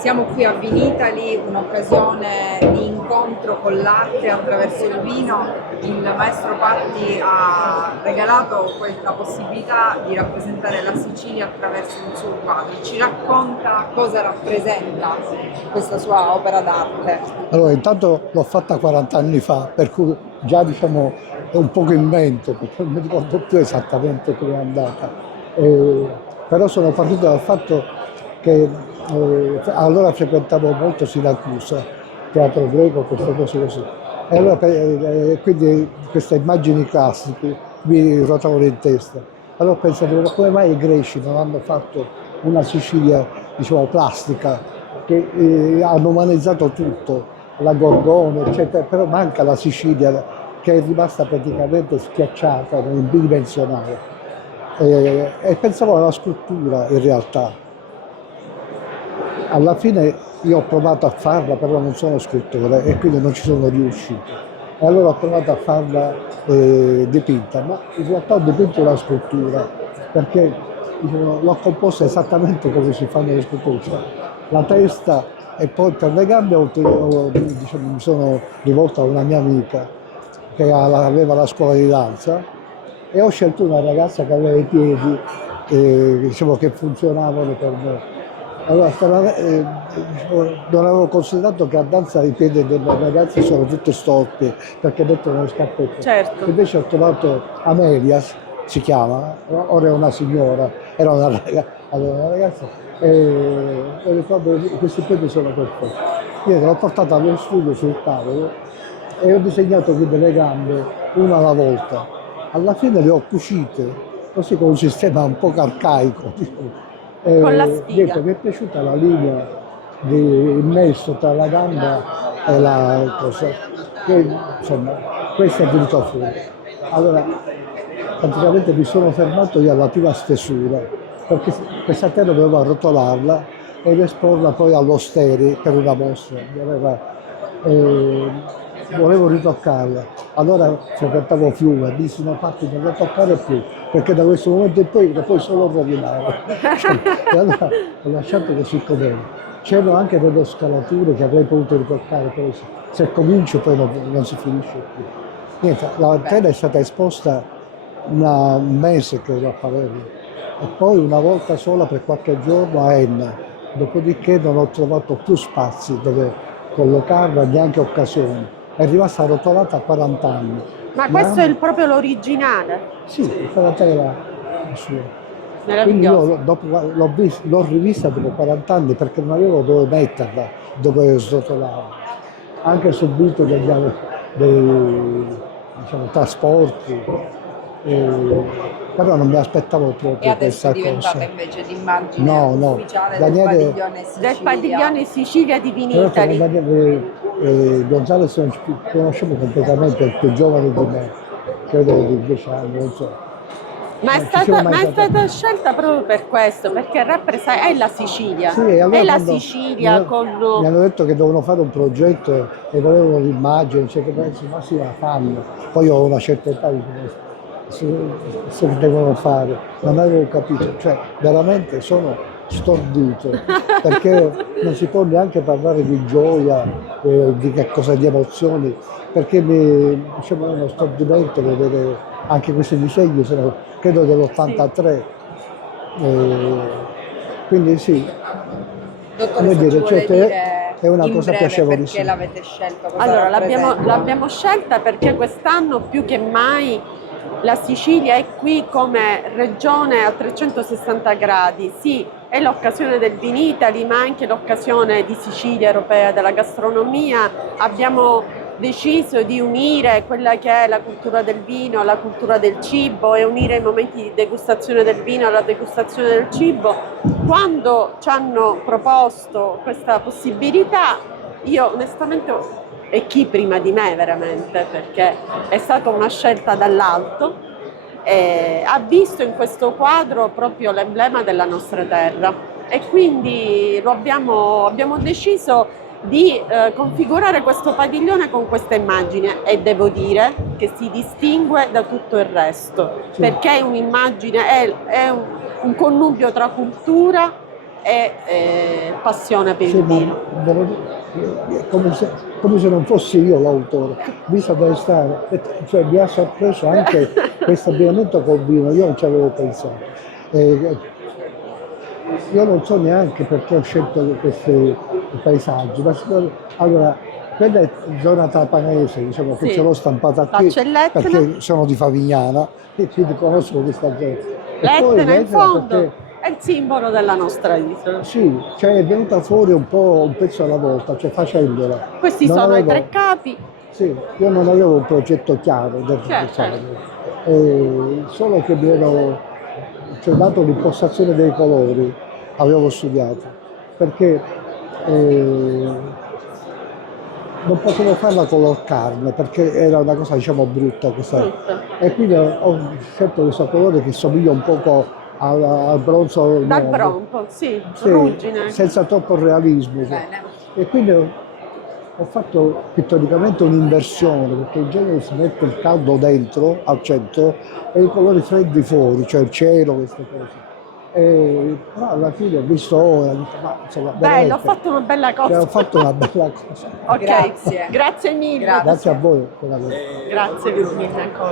Siamo qui a Vinitaly, un'occasione di incontro con l'arte attraverso il vino. Il maestro Patti ha regalato la possibilità di rappresentare la Sicilia attraverso un suo quadro. Ci racconta cosa rappresenta questa sua opera d'arte? Allora, intanto l'ho fatta 40 anni fa, per cui già diciamo è un poco invento, perché non mi ricordo più esattamente come è andata. Però sono partito dal fatto che allora frequentavo molto Siracusa, teatro greco, queste cose così. E allora quindi queste immagini classiche mi rotavano in testa. Allora ho pensato, ma come mai i greci non hanno fatto una Sicilia, diciamo, plastica, che hanno umanizzato tutto, la Gorgone, eccetera, però manca la Sicilia che è rimasta praticamente schiacciata, bidimensionale. E pensavo alla scultura in realtà. Alla fine io ho provato a farla, però non sono scultore e quindi non ci sono riuscito. E allora ho provato a farla dipinta, ma in realtà ho dipinto una scultura, perché diciamo, l'ho composta esattamente come si fanno le sculture, cioè la testa e poi per le gambe diciamo, mi sono rivolto a una mia amica che aveva la scuola di danza e ho scelto una ragazza che aveva i piedi diciamo, che funzionavano per me. Allora, non avevo considerato che a danza i piedi delle ragazze sono tutte storte perché mettono le scarpette. Certo. Invece ho trovato Amelias, si chiama, ora è una signora, era una ragazza, e ricordo che questi piedi sono perfetti. Io l'ho portata allo studio sul tavolo e ho disegnato qui delle gambe una alla volta. Alla fine le ho cucite, così con un sistema un po' arcaico. Diciamo. Con la spiga. Niente, mi è piaciuta la linea di innesto tra la gamba e la cosa, che insomma questo è venuto fuori. Allora praticamente mi sono fermato io alla prima stesura, perché questa terra dovevo arrotolarla ed esporla poi all'Osteri per una mostra. Volevo ritoccarla, allora frequentavo Fiume, dissi no Patti non la toccare più, perché da questo momento in poi la puoi solo rovinare. E allora ho lasciato così com'era. C'erano anche delle scalature che avrei potuto ritoccare, però se comincio poi non si finisce più. Niente, la tela è stata esposta un mese credo a Palermo e poi una volta sola per qualche giorno a Enna, dopodiché non ho trovato più spazi dove collocarla, neanche occasioni. È rimasta arrotolata a 40 anni. Ma questo è proprio l'originale? Sì, quella tela è sua. Quindi Meraviglioso. io dopo, l'ho rivista dopo 40 anni perché non avevo dove metterla, dove srotolare. Anche subito dei diciamo, trasporti, però non mi aspettavo E proprio adesso è questa diventata cosa. invece l'immagine No, ufficiale Daniele, del padiglione Sicilia. Del padiglione Sicilia di però che Vinitaly. Daniele Gonzalez non ci conosciamo completamente, è più giovane di me, credo di 10 anni, non so. Ma è Non ci siamo mai stata scelta proprio per questo, perché è la Sicilia. Sì, e allora È la quando Sicilia mi hanno detto che dovevano fare un progetto e volevano l'immagine, eccetera, ma sì, la fanno. Poi ho una certa età di se devono fare, non avevo capito, cioè veramente sono stordito, perché non si può neanche parlare di gioia, di che cosa, di emozioni, perché diciamo, è uno stordimento vedere anche questi disegni, sono credo dell'83. Quindi sì, come Dottoressa, ci dire, vuole cioè, dire è una in cosa breve perché piacevolissima. l'avete scelta? Cosa Allora, rappresenta? l'abbiamo scelta perché quest'anno più che mai la Sicilia è qui come regione a 360 gradi. Sì, è l'occasione del Vinitaly, ma anche l'occasione di Sicilia europea della gastronomia. Abbiamo deciso di unire quella che è la cultura del vino alla cultura del cibo e unire i momenti di degustazione del vino alla degustazione del cibo. Quando ci hanno proposto questa possibilità, io onestamente, e chi prima di me veramente, perché è stata una scelta dall'alto, ha visto in questo quadro proprio l'emblema della nostra terra e quindi abbiamo deciso di configurare questo padiglione con questa immagine e devo dire che si distingue da tutto il resto, Sì. perché è un'immagine, è un connubio tra cultura, e passione per Sì, il ma vino. devo dire, è come se non fossi io l'autore, visto deve stare, cioè mi ha sorpreso anche questo abbinamento col vino, io non ci avevo pensato. Eh, io non so neanche perché ho scelto questi paesaggi, ma allora, quella è zona tapanese, diciamo, che Sì. ce l'ho stampata qui L'Etna. perché sono di Favignana e quindi conosco questa zona. E poi L'Etna in l'Etna fondo perché è il simbolo della nostra isola. sì, cioè è venuta fuori un po' un pezzo alla volta, cioè facendola. Questi Non sono i avevo, 3 capi. sì, io non avevo un progetto chiaro del Certo. solo che mi ero, cioè, dato l'impostazione dei colori, avevo studiato, perché non potevo farla color carne, perché era una cosa diciamo brutta questa. Brutta. E quindi ho scelto questo colore che somiglia un poco al bronzo Dal nuovo. bronzo, sì, Sì, ruggine. senza troppo realismo. Bene. E quindi ho fatto pittoricamente un'inversione, perché in genere si mette il caldo dentro, al centro, e i colori freddi fuori, cioè il cielo, queste cose. Però alla fine ho visto ora, dico, ma insomma, Bello, ho veramente, fatto una bella cioè, cosa. ho fatto una bella cosa. Ok, Grazie. grazie mille. Grazie. Grazie a voi per aver. Grazie mille ancora.